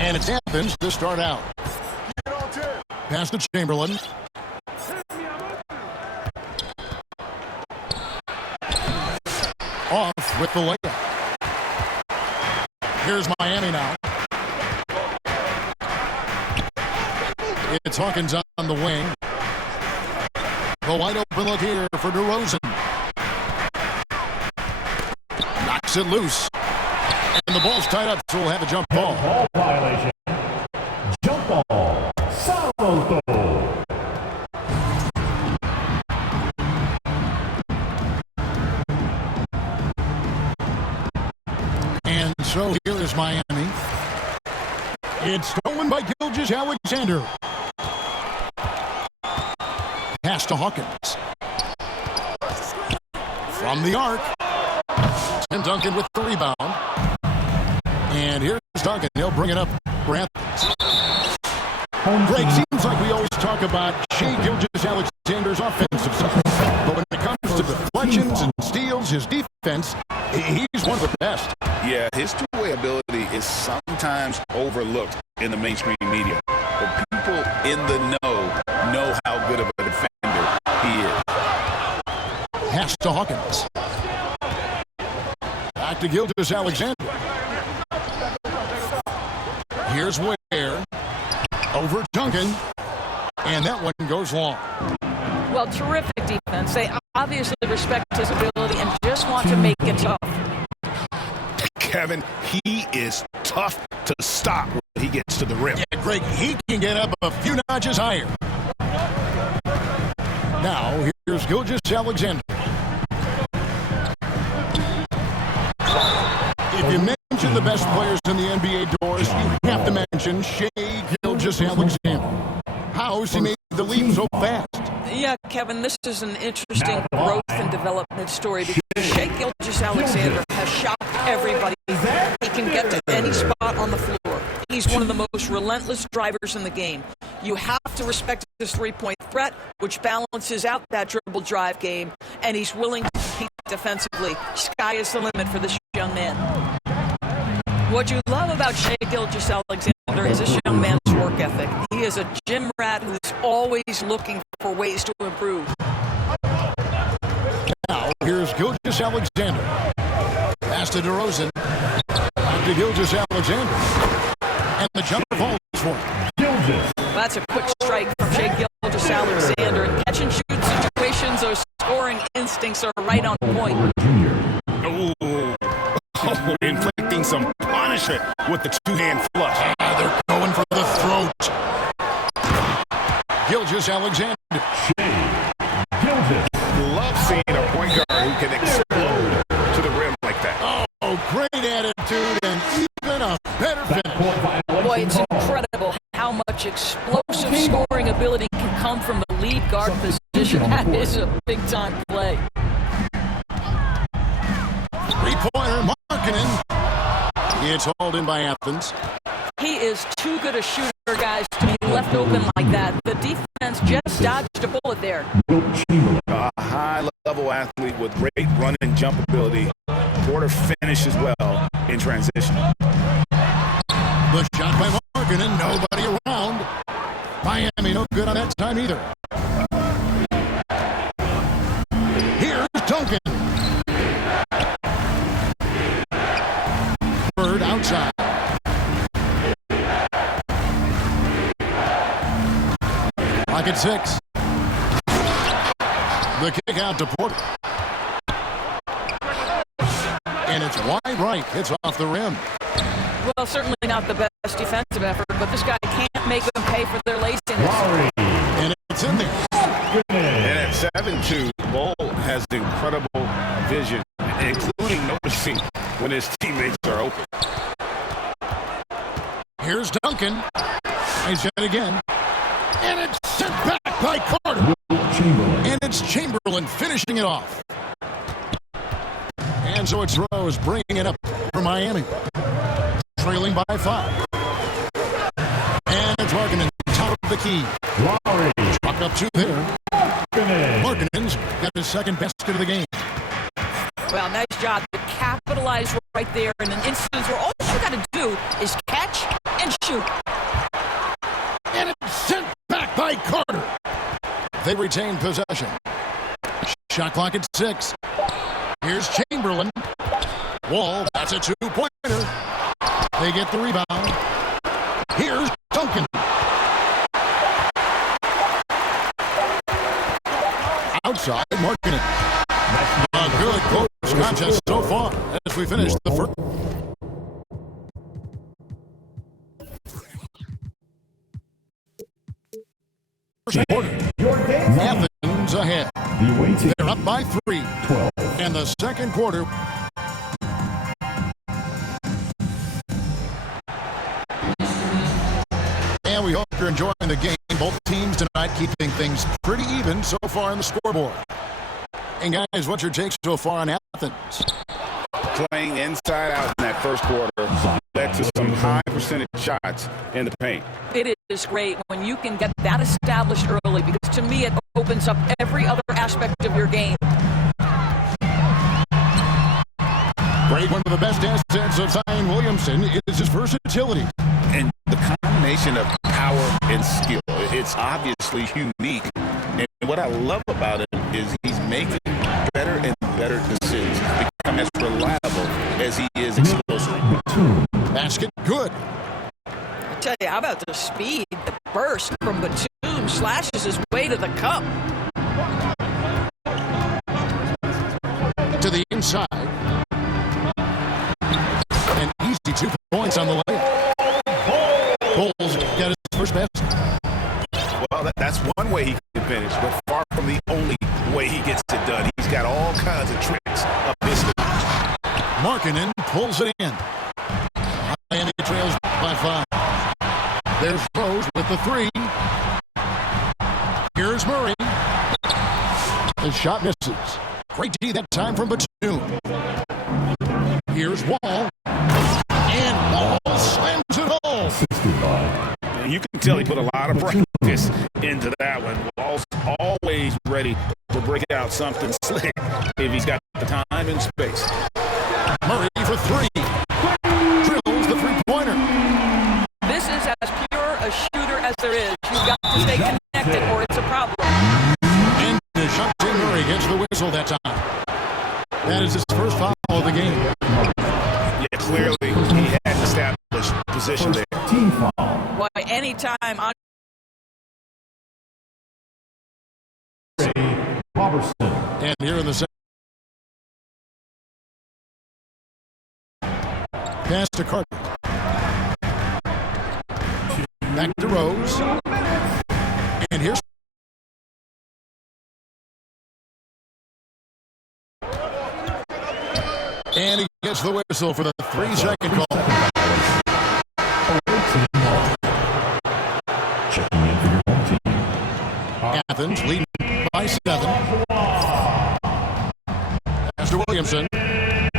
And it's Athens to start out. Pass to Chamberlain. Off with the layup. Here's Miami now. It's Hawkins on the wing. The wide open look here for DeRozan. Knocks it loose. And the ball's tied up, so we'll have a jump ball. Ball violation. Jump ball. Salvo. And so here is Miami. It's stolen by Gilgeous-Alexander. Pass to Hawkins. From the arc. Tim Duncan with the rebound. And here's Duncan. He'll bring it up for Athens. Greg, seems like we always talk about Shai Gilgeous-Alexander's offensive stuff. But when it comes to deflections and steals, his defense, he's one of the best. Yeah, his two-way ability is sometimes overlooked in the mainstream media. But people in the know how good of a defender he is. Pass to Hawkins. Back to Gilgeous-Alexander. Here's Ware. Over Duncan. And that one goes long. Well, terrific defense. They obviously respect his ability and just want to make it tough. Kevin, he is tough to stop when he gets to the rim. Yeah, Greg, he can get up a few notches higher. Now, here's Gilgeous-Alexander. If you mention the best players in the NBA doors, you have to mention Shai Gilgeous-Alexander. How's he made the leap so fast? Yeah, Kevin, this is an interesting growth and development story because Shai Gilgeous-Alexander has shocked everybody. He can get to any spot on the floor. He's one of the most relentless drivers in the game. You have to respect his three-point threat, which balances out that dribble drive game, and he's willing to compete defensively. Sky is the limit for this young man. What you love about Shai Gilgeous-Alexander is this young man's work ethic. He is a gym rat who's always looking for ways to improve. Now, here's Gilgeous-Alexander. Pass to DeRozan. Back to Gilgeous-Alexander. And the jumper falls for him. That's a quick strike from Shai Gilgeous-Alexander. In catch-and-shoot situations, those scoring instincts are right on point. Oh, inflicting some punishment with the two-hand flush. They're going for the throat. Gilgeous-Alexander. Love seeing a point guard who can explode to the rim like that. Oh, great attitude and even a better finish. Boy, it's incredible how much explosive scoring ability can come from the lead guard position. That is a big-time play. Three-pointer, Markkanen. It's hauled in by Athens. He is too good a shooter, guys, to be left open like that. The defense just dodged a bullet there. A high-level athlete with great run and jump ability. Porter finishes well in transition. The shot by Markkanen, nobody around. Miami no good on that time either. Here's Duncan. Bird outside. Pocket six. The kick out to Porter. And it's wide right. It's off the rim. Well, certainly not the best defensive effort, but this guy can't make them pay for their laziness. And it's in there. And at 7-2, Bull has incredible vision, including noticing when his teammates are open. Here's Duncan. He's hit again. And it's sent back by Carter. And it's Chamberlain finishing it off. And so it's Rose bringing it up for Miami. Trailing by 5. And it's Markkanen, top of the key. Struck up 2 there. Markkanen's got his second basket of the game. Well, nice job to capitalize right there in an instance where all you got to do is catch and shoot. retain possession. Shot clock at 6. Here's Chamberlain. Wall, that's a two-pointer. They get the rebound. Here's Duncan. Outside, marking it. A good close contest so far as we finish the first. Athens ahead. They're up by 3. 12. And the second quarter. And we hope you're enjoying the game. Both teams tonight keeping things pretty even so far on the scoreboard. And guys, what's your take so far on Athens? Playing inside out in that first quarter led to some high percentage shots in the paint. It is great when you can get that established early, because to me it opens up every other aspect of your game. Great. One of the best assets of Zion Williamson is his versatility. And the combination of power and skill, it's obviously unique. And what I love about him is he's making better and better decisions, become as reliable as he is explosive. Basket good. I tell you, how about the speed, the burst from Batum, slashes his way to the cup. To the inside. An easy 2 points on the layup. Bulls got his first basket. Well, that's one way he can finish, but far from the only way he gets it done. He's got all kinds of tricks up his sleeve. Markkanen pulls it in. Miami trails by 5. There's Rose with the 3. Here's Murray. The shot misses. Great D that time from Batum. Here's Wall. And Wall slams it home. You can tell he put a lot of practice into that one. Wall's always ready to break out something slick if he's got the time and space. Murray for 3. Drills the three-pointer. This is as pure a shooter as there is. You've got to stay connected or it's a problem. And Dejounte Murray gets the whistle that time. That is his first foul of the game. Yeah, clearly he had established position there. Team foul. Why, anytime on Robertson. And here in the second. Pass to Carter. Back to Rose. And here's. And he gets the whistle for the 3-second call. Checking in for your home team. Athens leading by 7. Pass to Williamson. And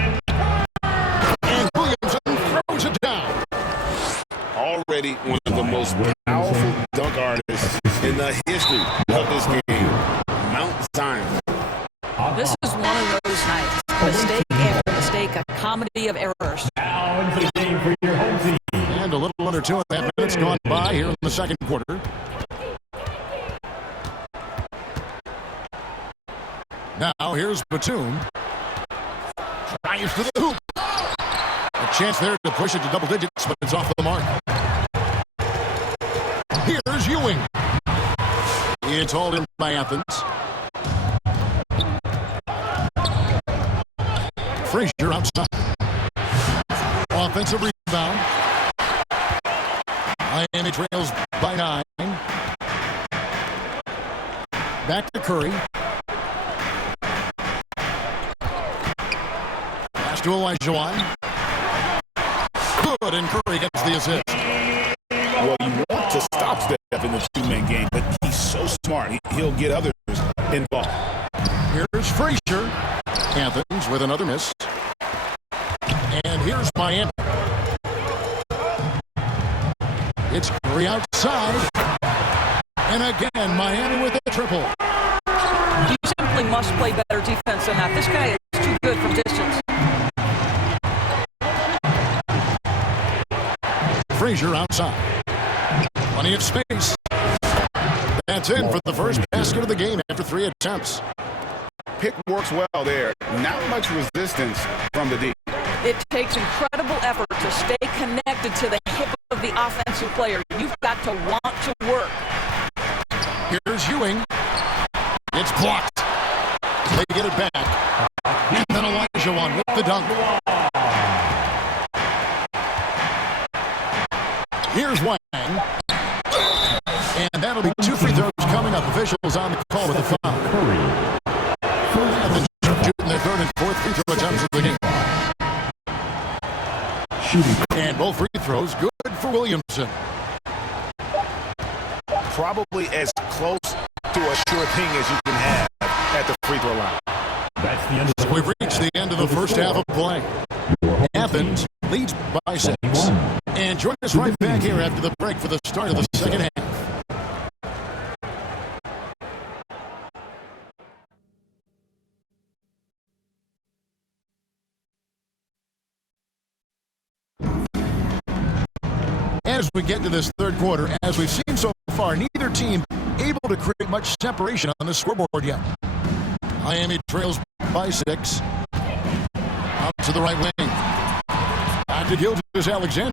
Williamson throws it down. Already one of the most powerful dunk artists in the history of this game. Mount Zion. this is one of those nights. Mistake after mistake, a comedy of errors. Now into the game for your home team. And a little under 2.5 minutes gone by here in the second quarter. Now here's Batum. Drives to the hoop. A chance there to push it to double digits, but it's off the mark. Here's Ewing. It's hauled in by Athens. Frazier outside. Offensive rebound. Miami trails by 9. Back to Curry. Pass to Olajuwon. Good, and Curry gets the assist. Well, you want to stop Steph in the two-man game, but he's so smart. He'll get others involved. Here's Frazier. Athens with another miss. And here's Miami. It's Curry outside. And again, Miami with a triple. You simply must play better defense than that. This guy is too good from distance. Frazier outside. Plenty of space. that's in for the first basket of the game after 3 attempts. Pick works well there. Not much resistance from the D. It takes incredible effort to stay connected to the hip of the offensive player. You've got to want to work. Here's Ewing. It's blocked. They get it back. And then Olajuwon with the dunk. Here's Wang. And that'll be 2 free throws coming up. Officials on the call with the foul. And then shooting their third and fourth free throw attempts of the game. And both free throws good for Williamson. Probably as close to a sure thing as you can have at the free throw line. That's the end of So we've reached the end of the first half of play. Athens leads by 6. And join us right back here after the break for the start of the second half. As we get to this third quarter, as we've seen so far, neither team able to create much separation on the scoreboard yet. Miami trails by 6. Out to the right wing. Out to Gilgeous-Alexander.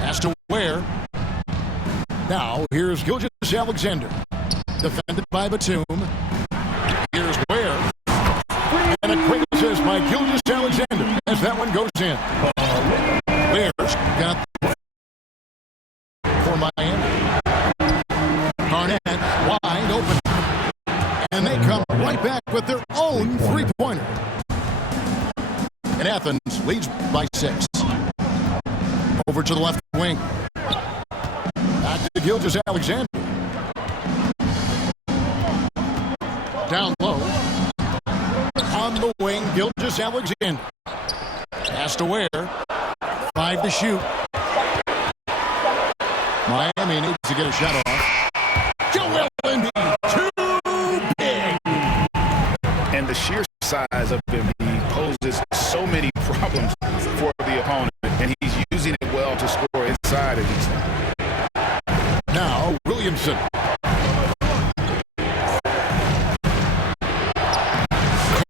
Has to Ware. Now, here's Gilgeous-Alexander. Defended by Batum. Here's Ware. And a quick assist by Gilgeous-Alexander as that one goes in. Ware's got for Miami. Garnett wide open. And they come right back with their own three-pointer. And Athens leads by 6. Over to the left wing. Back to Gilgeous-Alexander. Down low. On the wing, Gilgeous-Alexander. Has to Ware. 5 to shoot. Miami needs to get a shot off. Joel Embiid, too big. And the sheer size of Embiid poses so many problems for the opponent, and he's using it well to score inside of these. Now, Williamson.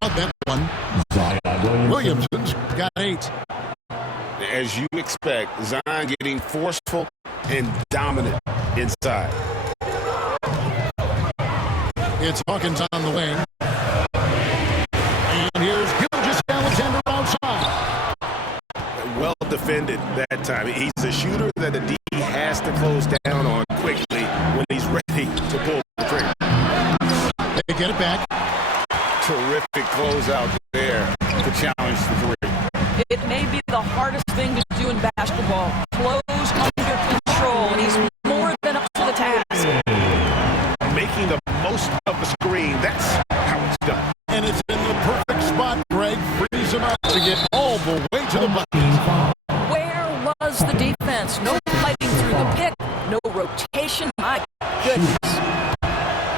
Caught that one. Williamson's got 8. As you expect, Zion getting forceful and dominant inside. It's Hawkins on the wing. And here's Gilgeous-Alexander outside. Well defended that time. He's a shooter that the D has to close down on quickly when he's ready to pull the trigger. They get it back. Terrific closeout there to challenge the three. It may be the hardest thing to do in basketball. Close under control, and he's more than up to the task. Making the most of the screen, that's how it's done. And it's in the perfect spot. Greg frees him up to get all the way to the bucket. Where was the defense? No fighting through the pick, no rotation. My goodness.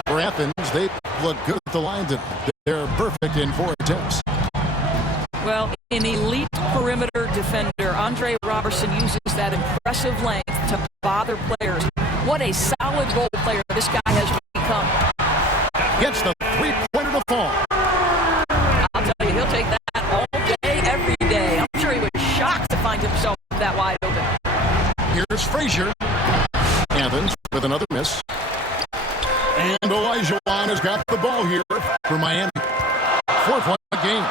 For Athens, they look good at the line tonight. They're perfect in 4 attempts. Well, an elite perimeter defender, Andre Robertson uses that impressive length to bother players. What a solid role player this guy has become. Gets the three-pointer to fall. I'll tell you, he'll take that all day, every day. I'm sure he was shocked to find himself that wide open. Here's Frazier. Athens with another miss. And Olajuwon has got the ball here for Miami. 4-point game.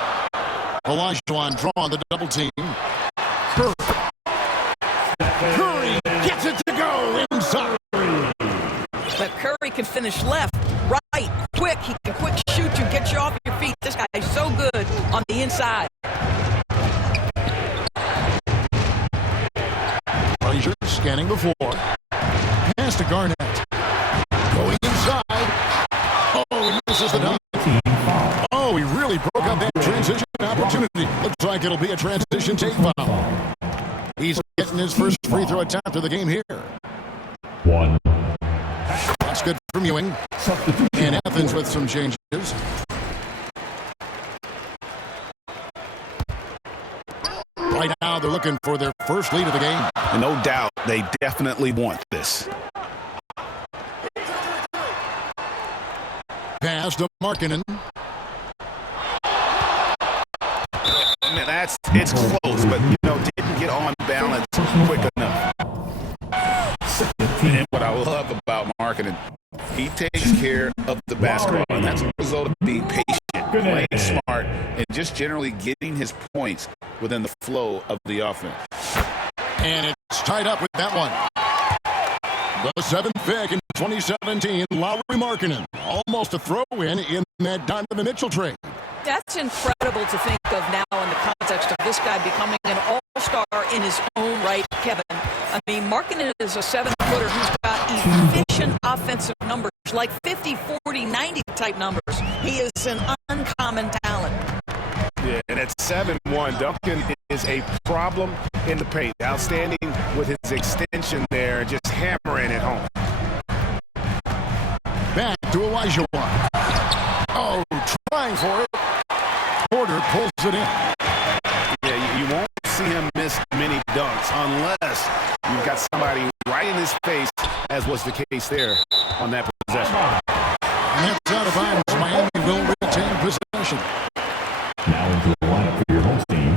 Olajuwon drawing the double team. Curry gets it to go inside. But Curry can finish left, right, quick. He can quick shoot you, get you off your feet. This guy is so good on the inside. Frazier scanning the floor. Pass to Garnett. Going inside. Oh, he misses the dunk. Oh, he really broke up that transition opportunity. Looks like it'll be a transition take foul. He's getting his first free throw attempt of the game here. 1. That's good from Ewing. And Athens with some changes. Right now, they're looking for their first lead of the game. And no doubt, they definitely want this. Markkanen. It's close, but, didn't get on balance quick enough. And what I love about Markkanen, he takes care of the basketball, and that's a result of being patient, playing smart, and just generally getting his points within the flow of the offense. And it's tied up with that one. The seventh pick in 2017, Lauri Markkanen. Almost a throw-in in that Donovan Mitchell trade. That's incredible to think of now in the context of this guy becoming an all-star in his own right, Kevin. I mean, Markkanen is a 7-footer who's got efficient offensive numbers, like 50, 40, 90 type numbers. He is an uncommon talent. Yeah, and at 7'1", Duncan is a problem in the paint. Outstanding with his extension there, just hammering it home. Back to Olajuwon. Oh, trying for it. Porter pulls it in. Yeah, you won't see him miss many dunks unless you've got somebody right in his face, as was the case there on that possession. And that's out of bounds. Miami will retain possession. Now into the lineup for your home team,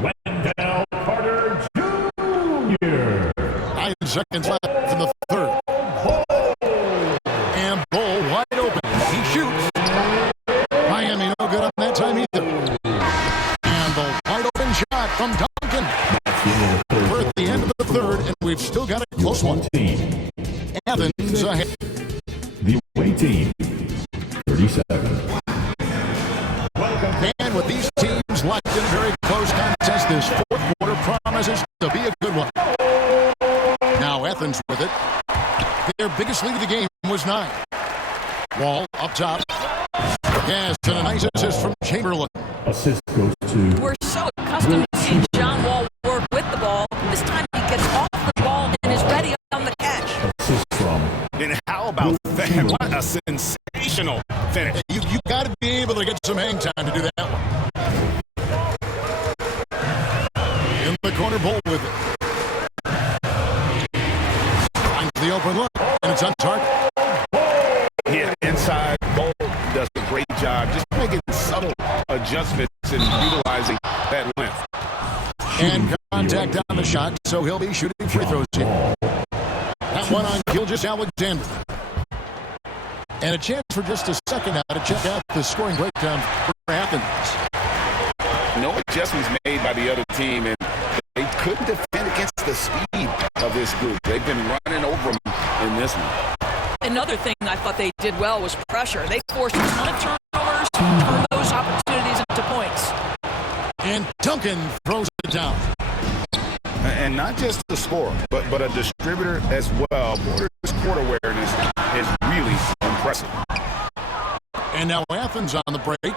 Wendell Carter Jr. 9 seconds left in the third. And Bull wide open. He shoots. Miami no good on that time either. And the wide open shot from Duncan. We're at the end of the third, and we've still got a close one. Athens ahead. The away team, 37. And with these teams locked in a very close contest, this fourth quarter promises to be a good one. Now Athens with it. Their biggest lead of the game was 9. Wall up top. Yes, and a nice assist from Chamberlain. Assist goes to... We're so accustomed to seeing John Wall work with the ball. This time he gets off the ball and is ready on the catch. Assist from... And how about that? What a sensational finish. You got to be able to get some hang time to do that one. In the corner, Bull with it. Finds the open look, and it's on target. Yeah, inside, Bull does a great job just making subtle adjustments and utilizing that length. And contact on the shot, so he'll be shooting free throws here. That one on Gilgeous-Alexander. And a chance for just a second now to check out the scoring breakdown for Athens. No adjustments made by the other team, and they couldn't defend against the speed of this group. They've been running over them in this one. Another thing I thought they did well was pressure. They forced a ton of turnovers to turn those opportunities into points. And Duncan throws it down. And not just a scorer, but a distributor as well. Porter's court awareness is really impressive. And now Athens on the break.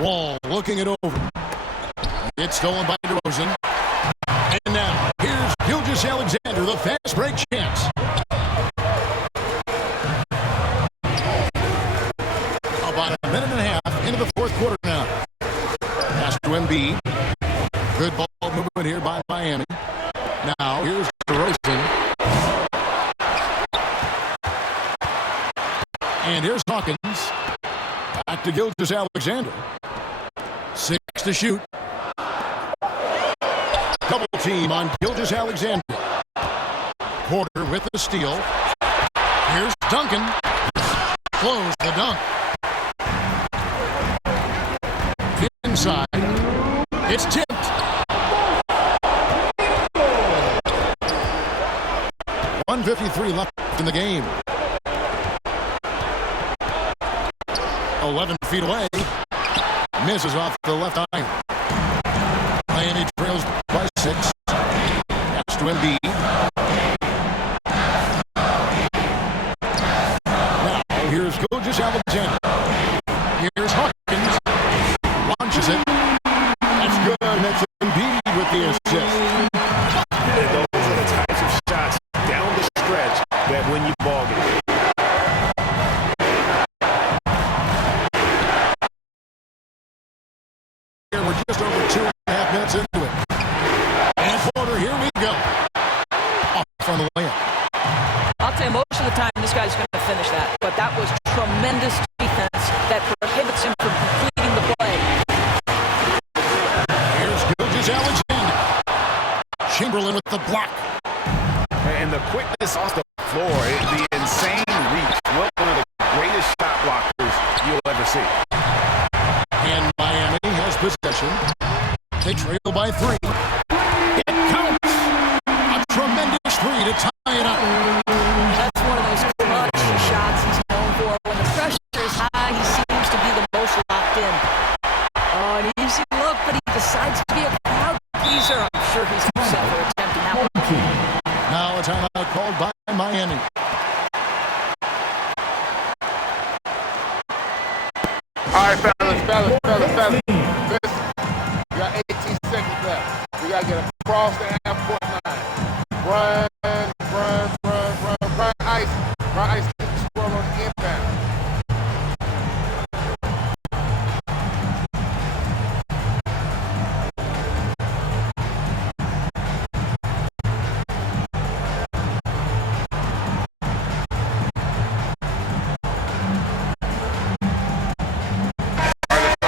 Wall looking it over. It's stolen by DeRozan. And now here's Gilgeous-Alexander, the fast break chance. About a minute and a half into the fourth quarter now. Pass to Embiid. Good ball movement here by Miami. Now here's DeRozan. And here's Hawkins. Back to Gilgeous-Alexander. 6 to shoot. Double team on Gilgeous-Alexander. Porter with the steal. Here's Duncan. Close the dunk. Inside. It's tipped. 1:53 left in the game. 11 feet away. Misses off the left iron. Miami trails by 6. Pass to Embiid. Now, here's Gilgeous-Alexander. Here's Hawkins. Launches it. That's good. That's Embiid with the assist. And those are the types of shots down the stretch that win you ball games. We're just over 2.5 minutes into it. And Porter, here we go. Off on the layup. I'll tell you, most of Chamberlain with the block. And the quickness off the floor, the insane reach. One of the greatest shot blockers you'll ever see. And Miami has possession. They trail by 3. It counts. A tremendous 3 to tie it up. That's one of those clutch shots he's known for. When the pressure is high, he seems to be the most locked in. Oh, an easy look, but he decides to be a crowd pleaser. I'm sure he's upset for attempting that one. Now a timeout called by Miami. All right, fellas. Listen, we got 18 seconds left. We got to get across the half-court line. Run ice. Run ice to the score on the inbound.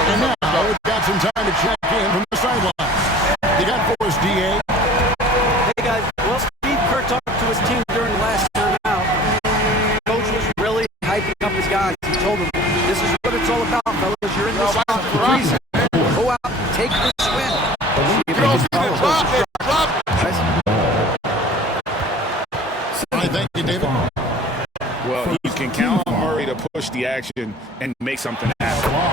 And now we've got some time to check in from the sideline. You got for us, D.A. Hey guys, well, Steve Kerr talked to his team during the last timeout. Coach was really hyping up his guys. He told them, this is what it's all about, fellas. You're in this spot for a reason. Go out and take this win. You don't see the drop. I thank you, David. Well, you can count on Murray to push the action and make something happen.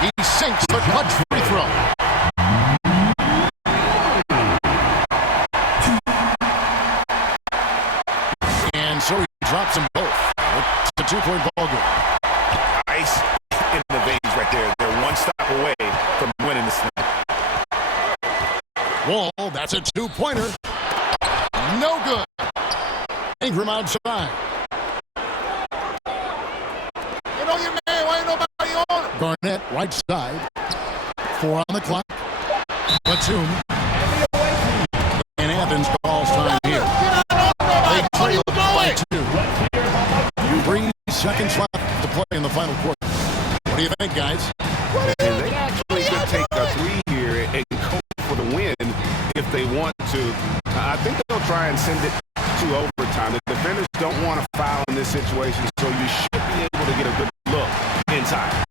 He sinks the clutch free throw. And so he drops them both. It's a 2-point ball game. Ice in the veins right there. They're one stop away from winning this thing. Wall, that's a 2-pointer. No good. Ingram outside. You know your man. Why ain't nobody on him? Garnett, right side. 4 on the clock. Batum. And Athens calls time here. They trail by 2. 3 seconds left to play in the final quarter. What do you think, guys? They actually could take a 3 here and go for the win if they want to. I think they'll try and send it to overtime. The defenders don't want to foul in this situation, so you should be able to get a good look inside.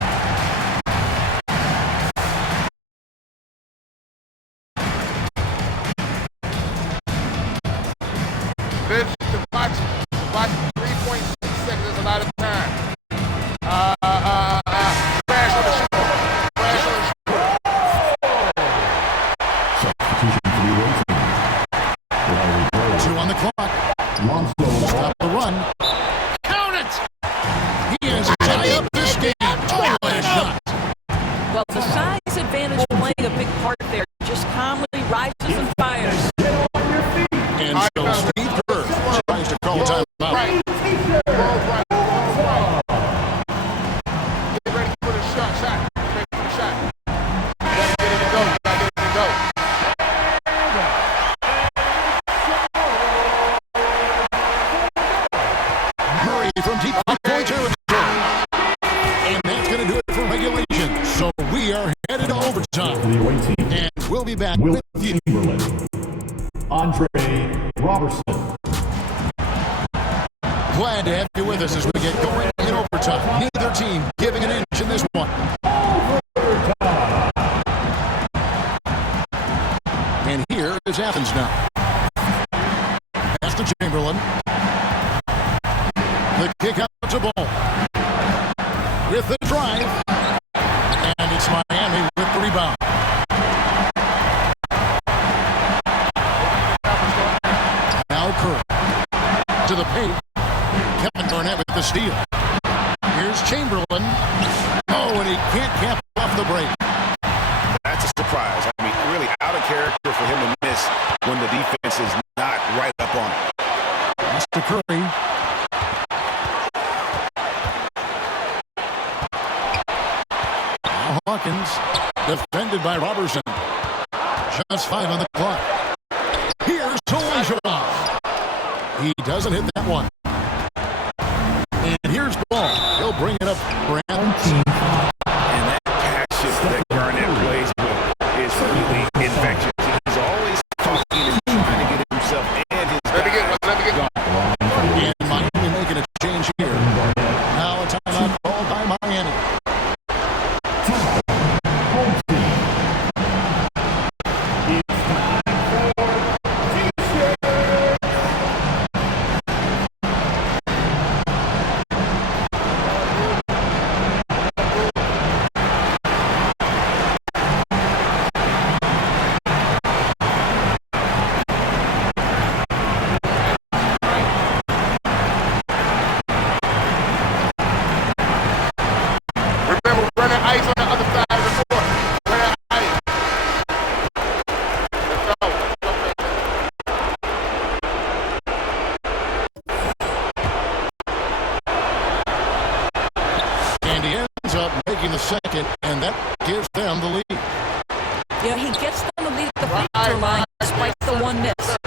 This is watch 3.6 seconds is a lot of time. Crash on the shooter. Crash on the shooter. Substitution for the away team. 2 on the clock. Lonzo Stop the run. Count it! He has tied up this game. 2 shot. Well, the size advantage playing a big part there. Just calmly rises and fires. And so Steve Kerr tries to call timeout. Right. Right. Get ready for the shot. Get ready for the shot. Gotta get it to go. Murray from deep 3-point territory. And that's going to do it for regulation. So we are headed to for overtime. the away team. And we'll be back Will with you. Chamberlain. Andre Robertson. Glad to have you with us as we get going in overtime. Neither team giving an inch in this one. And here is Athens now. Pass to Chamberlain. The kick out to Ball. With the drive. And it's Miami with the rebound. Now Kerr. To the paint. Kevin Garnett with the steal. Here's Chamberlain. Oh, and he can't cap off the break. That's a surprise. I mean, really out of character for him to miss when the defense is not right up on him. Pass to Curry. Now Hawkins, defended by Robertson. Just 5 on the clock. Here's Olajuwon. He doesn't hit that one. And here's Ball. He'll bring it up. Brand. And that passion that Garnett plays with is really infectious. He's always talking and trying to get Miami. Home team. It's time for T-shirt. Remember, running ice on the other side of the court. Running ice. Let's go. And he ends up making the second, and that gives them the lead. Yeah, he gets them to lead at the free throw line despite the one miss.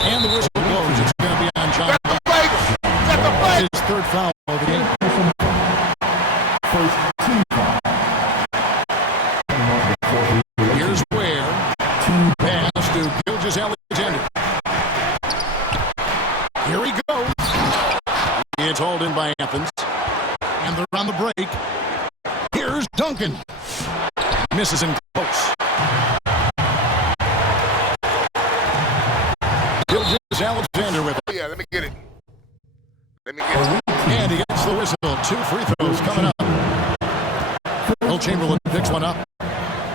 And the whistle blows. It's going to be on John. Set the plate. Set the plate. His third foul of the game. First team foul. Here's where pass to Gilgeous-Alexander. Here he goes. It's hauled in by Athens. And they're on the break. Here's Duncan. Misses in close. Gilgeous-Alexander with it. Yeah, let me get it. Let me get it. And he gets the whistle. 2 free throws coming up. Will Chamberlain picks one up.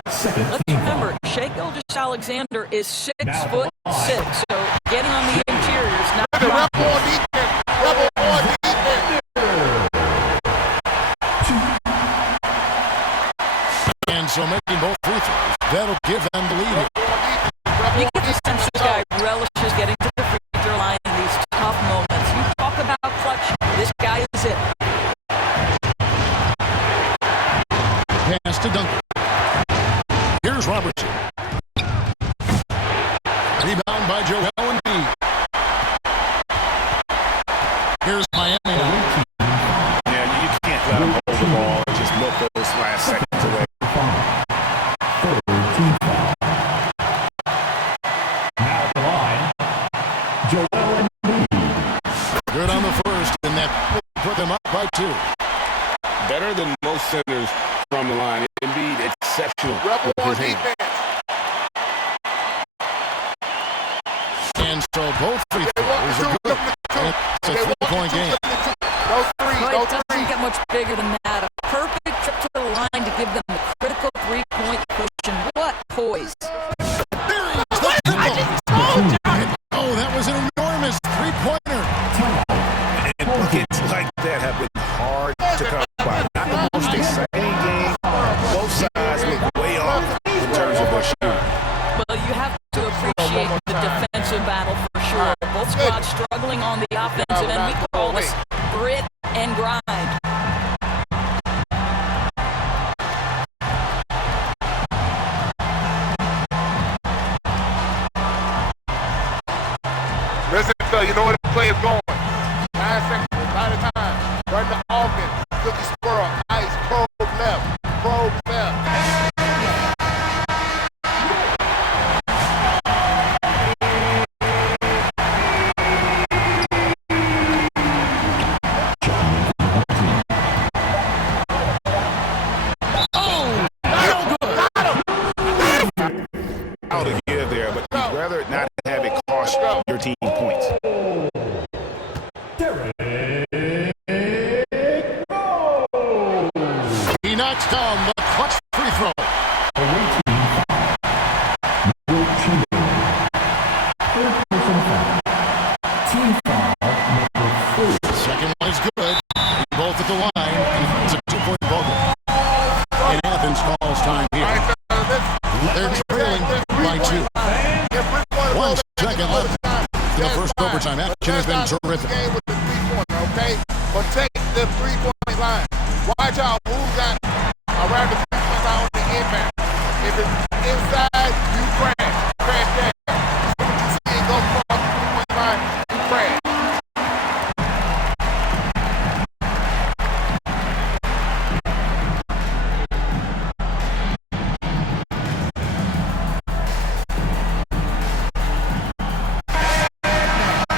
Second Let's team foul. remember, Shea Gilgeous-Alexander is 6'6", so getting on the interior is not The wrong. rebel on defense. Rebel on defense. And so making both free throws. That'll give them the lead here. You get the sense this guy relishes getting to the free throw line in these tough moments. You talk about clutch, this guy is it. Pass to Duncan. Here's Robertson. Rebound by Joel Embiid. Here's Miami now. Yeah, you can't let them hold the ball and just milk those last seconds away. Third team foul. Now at the line, Joel Embiid. Good on the first, and that put them up by 2. Better than most centers from the line. Embiid exceptional Rebel with on his hand. defense. And so both free They want throws the are two. good. They And it's a want the 3-point game. two. Those three. But Those it doesn't three. get much bigger than that. A perfect trip to the line to give them the critical 3-point cushion. What poise. Oh, that was an enormous 3-pointer. And buckets like that have been hard to come by. Not the most exciting game. Both sides look way off in terms of their shooting. Well, you have to appreciate the defensive battle for sure. Both squads struggling on the offensive end. We call this grit and grind. Listen, Phil, you know where the play is going. 9 seconds, by the time. Run the offense. Cookie squirrel. Ice, probe left. Probe left. Out to give there, but you'd rather not have it cost your team points. He knocks down the clutch free throw. Away team foul. Will Chamberlain. Third personal foul. Team foul number 4. Second one is good. Both at the line, and it's a 2-point ball game. And Athens calls time here. They're trailing by 2. 1 second left in the first overtime. Action has been terrific. Game with the 3-pointer, okay? Protect the 3-point line. Watch out who's got around the 3-point line on the inbound. If it's inside, you crash. Crash down. As soon as you see it go across the 3-point line, you crash.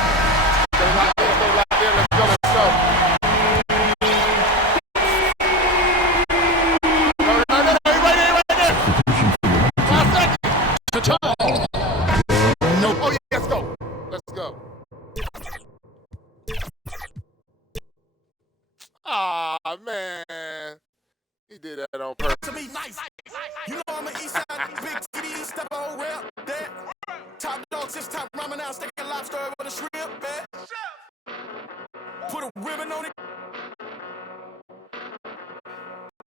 Stay right there, let's go, let's go. man. He did that on purpose. To be nice. You know I'm an east side, big city, step on rap, that. Top dog, 6 top ramen out, steak and lobster with a shrimp, man. Put a ribbon on it.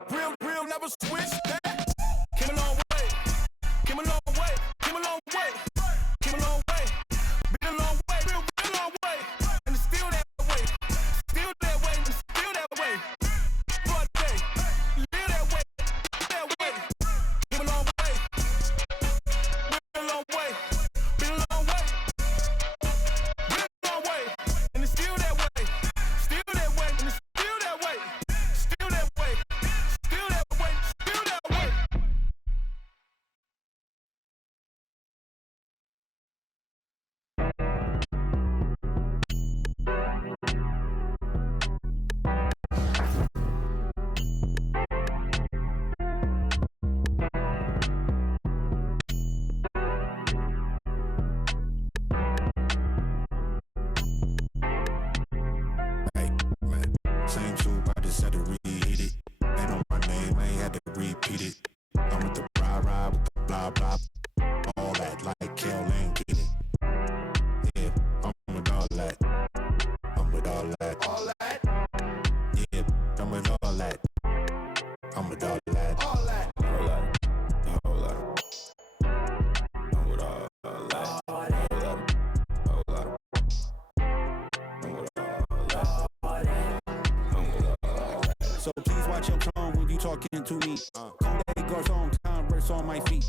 Real, never switch that. Came a long way. Came a long way. Came a long way. Came a long way. Been a long way. Been a long way. And it's still that way. Still that way. And still that way. But day. Live that way. That way. Came a long way. Been a long way. Been a long way. Been a long way. And it's still that way. Still that way. And it's still that way. Still that way. Still that way. Still that way. Hey, man, same soup, I just had to reheat it. Ain't on my name, I ain't had to repeat it. I'm with the rah-rah, with the blah-blah. All that, like Kel ain't get it. Yeah, I'm with all that. I'm with all that. All that? Yeah, I'm with all that. I'm with all that. All that. All that. All that. I'm with all that. All that. All that. I'm with all that. So please watch your tone when you talking to me. Conde Garçon, Converse on my feet.